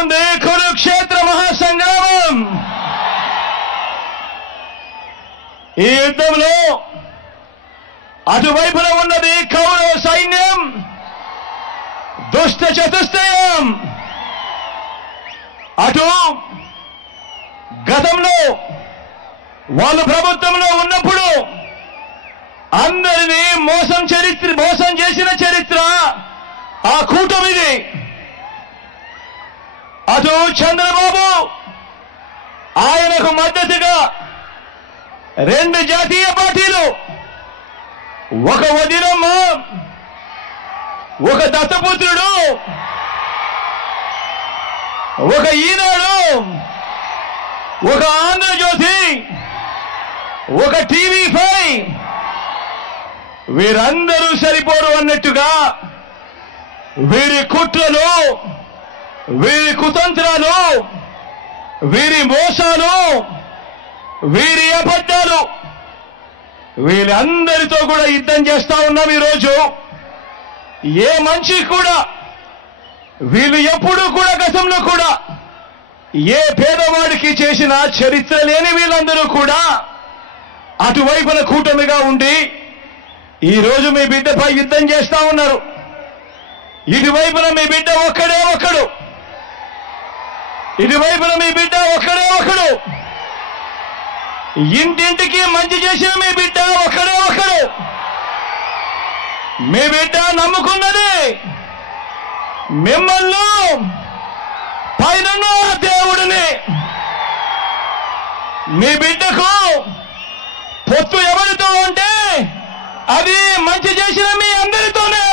ఉంది కురుక్షేత్ర మహాసంగ్రామం. ఈ యుద్ధంలో అటువైపున ఉన్నది కౌరవ సైన్యం, దుష్ట చతుష్టయం. అటు గతంలో వాళ్ళు ప్రభుత్వంలో ఉన్నప్పుడు అందరినీ మోసం చేసిన చరిత్ర ఆ కూటమిది. అటు చంద్రబాబు, ఆయనకు మద్దతుగా 2 జాతీయ పార్టీలు, ఒక వదినమ్మ, ఒక దత్తపుత్రుడు, ఒక ఈనాడు, ఒక ఆంధ్రజ్యోతి, ఒక టీవీ5, వీరందరూ సరిపోరు అన్నట్టుగా వీరి కుట్రలు, వీరి కుతంత్రాలు, వీరి మోసాలు, వీరి అబద్ధాలు, వీళ్ళందరితో కూడా యుద్ధం చేస్తా ఉన్నాం. ఈరోజు ఏ మనిషి కూడా, వీళ్ళు ఎప్పుడూ కూడా గతంలో కూడా ఏ పేదవాడికి చేసిన చరిత్ర లేని వీళ్ళందరూ కూడా అటువైపున కూటమిగా ఉండి ఈరోజు మీ బిడ్డపై యుద్ధం చేస్తా ఉన్నారు. ఇటువైపున మీ బిడ్డ ఒక్కడే ఒక్కడు, ఇటువైపున మీ బిడ్డ ఒక్కడే ఒక్కడు, ఇంటింటికి మంచి చేసిన మీ బిడ్డ ఒక్కడే ఒక్కడు. మీ బిడ్డ నమ్ముకున్నది మిమ్మల్ని, పైన దేవుడిని. మీ బిడ్డకు పొత్తు ఎవరితో ఉంటే అది మంచి చేసిన మీ అందరితోనే.